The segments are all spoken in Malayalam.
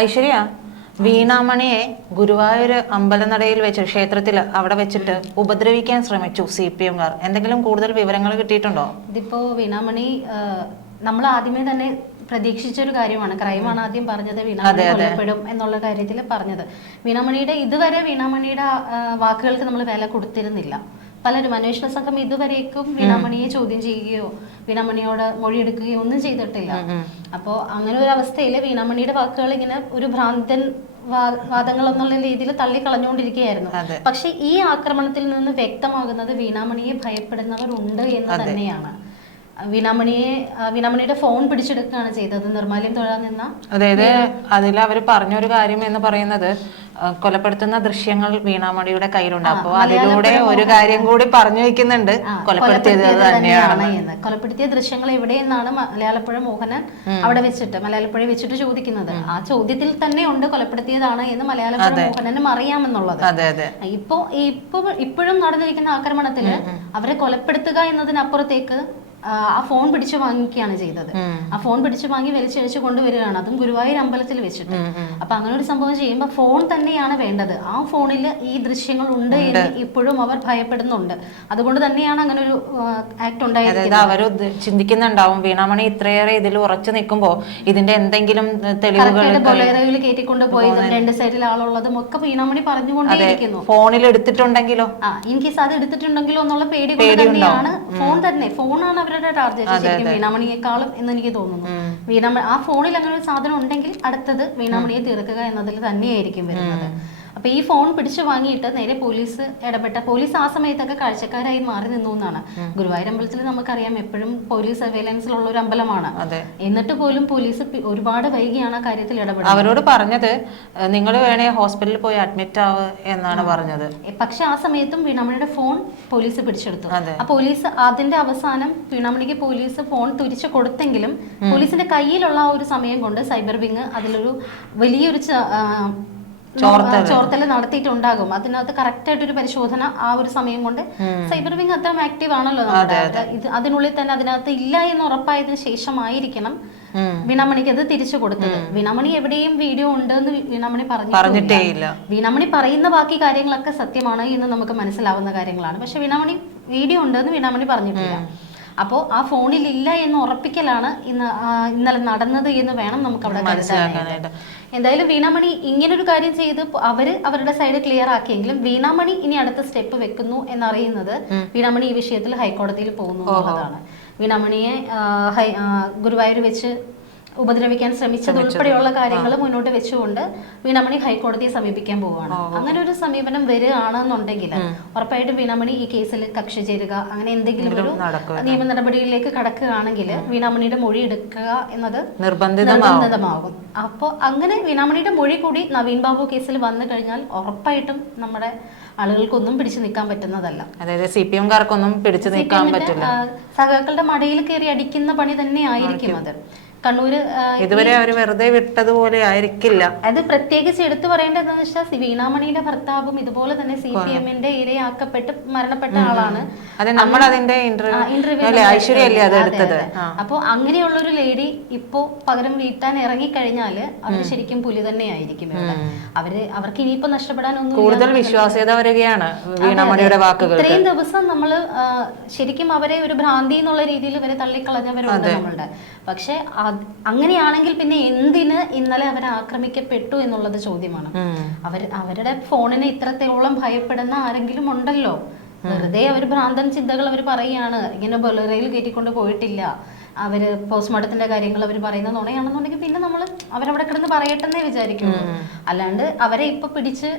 ഐശ്വര്യ, വീണാമണിയെ ഗുരുവായൂർ അമ്പലനടയിൽ വെച്ച് ക്ഷേത്രത്തിൽ അവിടെ വെച്ചിട്ട് ഉപദ്രവിക്കാൻ ശ്രമിച്ചു CPM-കാർ. എന്തെങ്കിലും കൂടുതൽ വിവരങ്ങൾ കിട്ടിയിട്ടുണ്ടോ? ഇതിപ്പോ വീണാമണി നമ്മൾ ആദ്യമേ തന്നെ പ്രതീക്ഷിച്ച ഒരു കാര്യമാണ്. ക്രൈമാണ് ആദ്യം പറഞ്ഞത്, വീണാമണി കൊല്ലപ്പെടും എന്നുള്ള കാര്യത്തിൽ പറഞ്ഞത്. ഇതുവരെ വീണാമണിയുടെ വാക്കുകൾക്ക് നമ്മൾ വില കൊടുത്തിരുന്നില്ല. പലരും അന്വേഷണ സംഘം ഇതുവരേക്കും വീണാമണിയെ ചോദ്യം ചെയ്യുകയോ വീണാമണിയോട് മൊഴിയെടുക്കുകയോ ഒന്നും ചെയ്തിട്ടില്ല. അപ്പോൾ അങ്ങനെ ഒരു അവസ്ഥയിൽ വീണാമണിയുടെ വാക്കുകൾ ഇങ്ങനെ ഒരു ഭ്രാന്തൻ വാദങ്ങൾ എന്നുള്ള രീതിയിൽ തള്ളിക്കളഞ്ഞുകൊണ്ടിരിക്കുകയായിരുന്നു. പക്ഷെ ഈ ആക്രമണത്തിൽ നിന്ന് വ്യക്തമാകുന്നത് വീണാമണിയെ ഭയപ്പെടുന്നവരുണ്ട് എന്ന് തന്നെയാണ്. വീണാമണിയുടെ ഫോൺ പിടിച്ചെടുക്കുകയാണ് ചെയ്തത്, നിർമ്മാല്യം തൊഴാൻ നിന്ന. അതായത് അതിൽ അവർ പറഞ്ഞൊരു കാര്യം എന്ന് പറയുന്നത് കൊലപ്പെടുത്തുന്ന ദൃശ്യങ്ങൾ വീണാമണിയുടെ കയ്യിലുണ്ട്. അപ്പൊ അതിലൂടെ ഒരു കാര്യം കൂടി പറഞ്ഞു വെക്കുന്നുണ്ട്, കൊലപ്പെടുത്തിയത് തന്നെയാണ് എന്ന്. കൊലപ്പെടുത്തിയ ദൃശ്യങ്ങൾ എവിടെയെന്നാണ് മലയാളപ്പുഴ മോഹനൻ അവിടെ വെച്ചിട്ട് മലയാളപ്പുഴ വെച്ചിട്ട് ചോദിക്കുന്നത്. ആ ചോദ്യത്തിൽ തന്നെ ഉണ്ട് കൊലപ്പെടുത്തിയതാണ് എന്ന് മലയാളപ്പുഴ മോഹനനും അറിയാമെന്നുള്ളത്. ഇപ്പോഴും നടന്നിരിക്കുന്ന ആക്രമണത്തില് അവരെ കൊലപ്പെടുത്തുക എന്നതിനപ്പുറത്തേക്ക് ആ ഫോൺ പിടിച്ചു വാങ്ങിക്കുകയാണ് ചെയ്തത്. ആ ഫോൺ പിടിച്ചു വാങ്ങി വലിച്ചഴിച്ചു കൊണ്ടുവരികയാണ്, അതും ഗുരുവായൂർ അമ്പലത്തിൽ വെച്ചിട്ട്. അപ്പൊ അങ്ങനെ ഒരു സംഭവം ചെയ്യുമ്പോൾ ഫോൺ തന്നെയാണ് വേണ്ടത്. ആ ഫോണിൽ ഈ ദൃശ്യങ്ങൾ ഉണ്ട് എന്ന് ഇപ്പോഴും അവർ ഭയപ്പെടുന്നുണ്ട്. അതുകൊണ്ട് തന്നെയാണ് അങ്ങനെ ഒരു ആക്ട് ഉണ്ടായത്. അവര് ചിന്തിക്കുന്നുണ്ടാവും, വീണാമണി ഇത്രയേറെ ഇതിൽ ഉറച്ചു നിൽക്കുമ്പോ ഇതിന്റെ എന്തെങ്കിലും തെളിവുകൾ ബൊലേറോയിൽ കയറ്റിക്കൊണ്ട് പോയതും രണ്ട് സൈഡിൽ ആളുള്ളതും ഒക്കെ വീണാമണി പറഞ്ഞുകൊണ്ടേയിരിക്കുന്നു. ഫോണിൽ എടുത്തിട്ടുണ്ടെങ്കിലോ ഇൻ കേസ് അത് എടുത്തിട്ടുണ്ടെങ്കിലോ എന്നുള്ള പേടി കൊണ്ട് തന്നെയാണ് ഫോണാണ് അവരുടെ ടാർഗറ്റ് ശരിക്കും വീണാമണിയെക്കാളും എന്ന് എനിക്ക് തോന്നുന്നു. ആ ഫോണിൽ അങ്ങനെ ഒരു സാധനം ഉണ്ടെങ്കിൽ അടുത്തത് വീണാമണിയെ തീർക്കുക എന്നതിൽ തന്നെയായിരിക്കും വരുന്നത്. അപ്പൊ ഈ ഫോൺ പിടിച്ചു വാങ്ങിയിട്ട് നേരെ പോലീസ് ഇടപെട്ട. പോലീസ് ആ സമയത്തൊക്കെ കാഴ്ചക്കാരായി മാറി നിന്നു എന്നാണ്. ഗുരുവായൂർ അമ്പലത്തിൽ നമുക്കറിയാം എപ്പോഴും പോലീസ് സർവേലൻസിലുള്ള ഒരു അമ്പലമാണ്. എന്നിട്ട് പോലും പോലീസ് ഒരുപാട് വൈകിയാണ് ആ കാര്യത്തിൽ ഇടപെടുന്നത്. അവരോട് പറഞ്ഞത് നിങ്ങൾ വേണേ ഹോസ്പിറ്റലിൽ പോയി അഡ്മിറ്റ് ആവ് എന്നാണ് പറഞ്ഞത്. പക്ഷെ ആ സമയത്തും വീണാമണിയുടെ ഫോൺ പോലീസ് പിടിച്ചെടുത്തു. ആ പോലീസ് അതിന്റെ അവസാനം വീണാമണിക്ക് പോലീസ് ഫോൺ തിരിച്ചു കൊടുത്തെങ്കിലും പോലീസിന്റെ കയ്യിലുള്ള ആ ഒരു സമയം കൊണ്ട് സൈബർ വിങ് അതിലൊരു വലിയൊരു ചോർത്തല് നടത്തിയിട്ടുണ്ടാകും. അതിനകത്ത് കറക്റ്റ് ആയിട്ടൊരു പരിശോധന ആ ഒരു സമയം കൊണ്ട് സൈബർ വിങ് അത്ര ആക്റ്റീവ് ആണല്ലോ. അതിനുള്ളിൽ തന്നെ അതിനകത്ത് ഇല്ല എന്ന് ഉറപ്പായതിനു ശേഷമായിരിക്കണം വീണാമണിക്ക് അത് തിരിച്ചു കൊടുത്തത്. വീണാമണി എവിടെയും വീഡിയോ ഉണ്ട് എന്ന് വീണാമണി പറഞ്ഞിട്ടില്ല. വീണാമണി പറയുന്ന ബാക്കി കാര്യങ്ങളൊക്കെ സത്യമാണ് എന്ന് നമുക്ക് മനസ്സിലാവുന്ന കാര്യങ്ങളാണ്. പക്ഷെ വീണാമണി വീഡിയോ ഉണ്ട് എന്ന് വീണാമണി പറഞ്ഞിട്ടില്ല. അപ്പോൾ ആ ഫോണിൽ ഇല്ല എന്ന് ഉറപ്പിക്കലാണ് ഇന്നലെ നടന്നത് എന്ന് വേണം നമുക്ക് അവിടെ മനസ്സിലാക്കാനായിട്ട്. എന്തായാലും വീണാമണി ഇങ്ങനൊരു കാര്യം ചെയ്ത് അവരുടെ സൈഡ് ക്ലിയർ ആക്കിയെങ്കിലും വീണാമണി ഇനി അടുത്ത സ്റ്റെപ്പ് വെക്കുന്നു എന്നറിയുന്നത് വീണാമണി ഈ വിഷയത്തിൽ ഹൈക്കോടതിയിൽ പോകുന്നു എന്നുള്ളതാണ്. വീണാമണിയെ ഗുരുവായൂർ വെച്ച് ഉപദ്രവിക്കാൻ ശ്രമിച്ചത് ഉൾപ്പെടെയുള്ള കാര്യങ്ങൾ മുന്നോട്ട് വെച്ചുകൊണ്ട് വീണാമണി ഹൈക്കോടതിയെ സമീപിക്കാൻ പോവുകയാണ്. അങ്ങനെ ഒരു സമീപനം വരികയാണെന്നുണ്ടെങ്കിൽ ഉറപ്പായിട്ടും വീണാമണി ഈ കേസിൽ കക്ഷി ചേരുക, അങ്ങനെ എന്തെങ്കിലും ഒരു നിയമ നടപടികളിലേക്ക് കടക്കുകയാണെങ്കിൽ വീണാമണിയുടെ മൊഴി എടുക്കുക എന്നത് നിർബന്ധിതമാകും. അപ്പോൾ അങ്ങനെ വീണാമണിയുടെ മൊഴി കൂടി നവീൻ ബാബു കേസിൽ വന്നു കഴിഞ്ഞാൽ ഉറപ്പായിട്ടും നമ്മുടെ ആളുകൾക്കൊന്നും പിടിച്ചു നിൽക്കാൻ പറ്റുന്നതല്ല. അതായത് CPM-കാർക്കൊന്നും പിടിച്ചു നിൽക്കാൻ പറ്റില്ല. സഖാക്കളുടെ മടയിൽ കയറി അടിക്കുന്ന പണി തന്നെ ആയിരിക്കും അത്. കണ്ണൂര് ഇതുവരെ അവര് വെറുതെ വിട്ടതുപോലെ ആയിരിക്കില്ല. അത് പ്രത്യേകിച്ച് എടുത്തു പറയേണ്ടത് എന്താണെന്ന് വെച്ചാൽ വീണാമണിയുടെ ഭർത്താവും ഇതുപോലെ തന്നെ CPM-ന്റെ ഇരയാക്കപ്പെട്ട് മരണപ്പെട്ട ആളാണ്. അപ്പൊ അങ്ങനെയുള്ള ഒരു ലേഡി ഇപ്പോ പകരം വീട്ടാൻ ഇറങ്ങിക്കഴിഞ്ഞാല് അവര് ശരിക്കും പുലി തന്നെ ആയിരിക്കും. അവർക്ക് ഇനിയിപ്പോ നഷ്ടപ്പെടാനൊന്നും കൂടുതൽ വിശ്വാസ്യത വരികയാണ് വീണാമണിയുടെ വാക്കുകൾ. ഇത്രയും ദിവസം നമ്മള് ശരിക്കും അവരെ ഒരു ഭ്രാന്തി എന്നുള്ള രീതിയിൽ ഇവരെ തള്ളിക്കളഞ്ഞവരുണ്ട് നമ്മളുടെ. പക്ഷെ അങ്ങനെയാണെങ്കിൽ പിന്നെ എന്തിന് ഇന്നലെ അവർ ആക്രമിക്കപ്പെട്ടു എന്നുള്ളത് ചോദ്യമാണ്. അവരുടെ ഫോണിനെ ഇത്രത്തോളം ഭയപ്പെടുന്ന ആരെങ്കിലും ഉണ്ടല്ലോ? വെറുതെ അവർ ഭ്രാന്തൻ ചിന്തകൾ അവർ പറയുകയാണ്. ഇങ്ങനെ ബൊലേറോയിൽ കയറ്റിക്കൊണ്ട് പോയിട്ടില്ല, അവര് പോസ്റ്റ്മോർട്ടത്തിന്റെ കാര്യങ്ങൾ അവർ പറയുന്ന നുണയാണെന്നുണ്ടെങ്കിൽ പിന്നെ നമ്മൾ അവരവിടെ കിടന്ന് പറയട്ടെന്നേ വിചാരിക്കുള്ളൂ. അല്ലാണ്ട് അവരെ ഇപ്പൊ പിടിച്ച്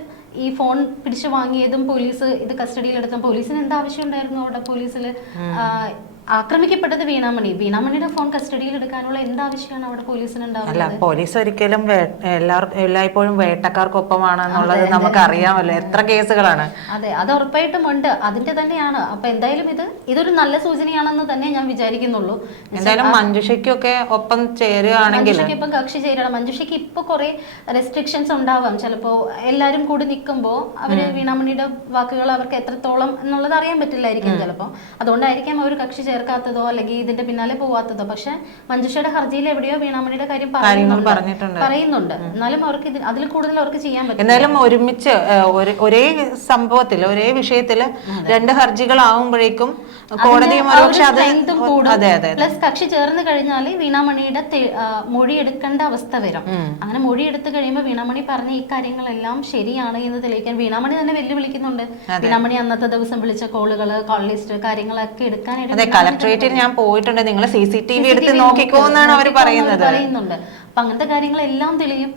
ഈ ഫോൺ പിടിച്ചു വാങ്ങിയതും പോലീസ് ഇത് കസ്റ്റഡിയിൽ എടുത്തും പോലീസിന് എന്താ ആവശ്യം ഉണ്ടായിരുന്നു അവിടെ? പോലീസിൽ ആക്രമിക്കപ്പെട്ടത് വീണാമണിയുടെ ഫോൺ കസ്റ്റഡിയിൽ എടുക്കാനുള്ള എന്താവശ്യമാണ് അവിടെ പോലീസിന് ഉണ്ടാവുന്നത്? പോലീസ് ഒരിക്കലും എല്ലായ്പ്പോഴും വേട്ടക്കാർക്കൊപ്പമാണെന്നുള്ളത് നമുക്ക് അറിയാമല്ലോ. എത്ര കേസുകളാണ്. അതെ, അത് ഉറപ്പായിട്ടും ഉണ്ട്. അതിന്റെ തന്നെയാണ്. അപ്പൊ എന്തായാലും ഇതൊരു നല്ല സൂചനയാണെന്ന് തന്നെ ഞാൻ വിചാരിക്കുന്നുള്ളൂ. എന്തായാലും മഞ്ജുഷയ്ക്കൊക്കെ ഒപ്പം ചേരുകയാണെങ്കിൽ ഇപ്പം കക്ഷി ചേരണം. മഞ്ജുഷയ്ക്ക് ഇപ്പൊ കുറെ റെസ്ട്രിക്ഷൻസ് ഉണ്ടാവാം. ചിലപ്പോ എല്ലാരും കൂടി നിൽക്കുമ്പോ അവര് വീണാമണിയുടെ വാക്കുകൾ അവർക്ക് എത്രത്തോളം എന്നുള്ളത് അറിയാൻ പറ്റില്ലായിരിക്കും ചിലപ്പോ. അതുകൊണ്ടായിരിക്കാം അവർ കക്ഷി ചേർക്കാത്തതോ അല്ലെങ്കിൽ ഇതിന്റെ പിന്നാലെ പോവാത്തതോ. പക്ഷെ മഞ്ജുഷയുടെ ഹർജിയിൽ എവിടെയോ വീണാമണിയുടെ കാര്യം പറയുന്നുണ്ട്. എന്നാലും അവർക്ക് അതിൽ കൂടുതൽ അവർക്ക് ചെയ്യാൻ പറ്റും. എന്തായാലും ഒരുമിച്ച് ഒരേ സംഭവത്തിൽ ഒരേ വിഷയത്തില് 2 ഹർജികളാവുമ്പോഴേക്കും കോടതിയും പ്ലസ് കക്ഷി ചേർന്ന് കഴിഞ്ഞാൽ വീണാമണിയുടെ മൊഴി എടുക്കേണ്ട അവസ്ഥ വരും. അങ്ങനെ മൊഴി എടുത്തു കഴിയുമ്പോൾ വീണാമണി പറഞ്ഞ ഈ കാര്യങ്ങളെല്ലാം ശരിയാണ് എന്ന് തെളിയിക്കാൻ വീണാമണി തന്നെ വെല്ലുവിളിക്കുന്നുണ്ട്. വീണാമണി അന്നത്തെ ദിവസം വിളിച്ച കോളുകള്, കോൾ ലിസ്റ്റ്, കാര്യങ്ങളൊക്കെ എടുക്കാനായിട്ട് കളക്ടറേറ്റിൽ ഞാൻ പോയിട്ടുണ്ട്, നിങ്ങൾ CCTV എടുത്ത് നോക്കിക്കോ എന്നാണ് അവർ പറയുന്നുണ്ട്. അപ്പൊ അങ്ങനത്തെ കാര്യങ്ങളെല്ലാം തെളിയും,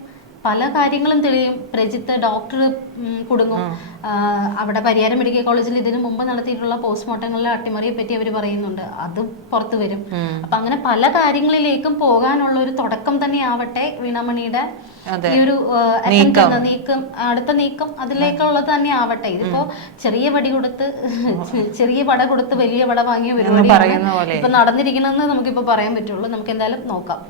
പല കാര്യങ്ങളും തെളിയും. പ്രജിത്ത് ഡോക്ടർ കുടുങ്ങും. അവിടെ പരിയാരം മെഡിക്കൽ കോളേജിൽ ഇതിനു മുമ്പ് നടത്തിയിട്ടുള്ള പോസ്റ്റ്മോർട്ടങ്ങളിലെ അട്ടിമറിയെ പറ്റി അവർ പറയുന്നുണ്ട്, അത് പുറത്തു വരും. അപ്പൊ അങ്ങനെ പല കാര്യങ്ങളിലേക്കും പോകാനുള്ള ഒരു തുടക്കം തന്നെ ആവട്ടെ വീണാമണിയുടെ ഈ ഒരു നീക്കം, അടുത്ത നീക്കം അതിലേക്കുള്ളത് തന്നെ ആവട്ടെ. ഇതിപ്പോ ചെറിയ വടി കൊടുത്ത് ചെറിയ വട കൊടുത്ത് വലിയ വട വാങ്ങിയ പരിപാടി ഇപ്പൊ നടന്നിരിക്കണമെന്ന് നമുക്കിപ്പോ പറയാൻ പറ്റുള്ളൂ. നമുക്ക് എന്തായാലും നോക്കാം.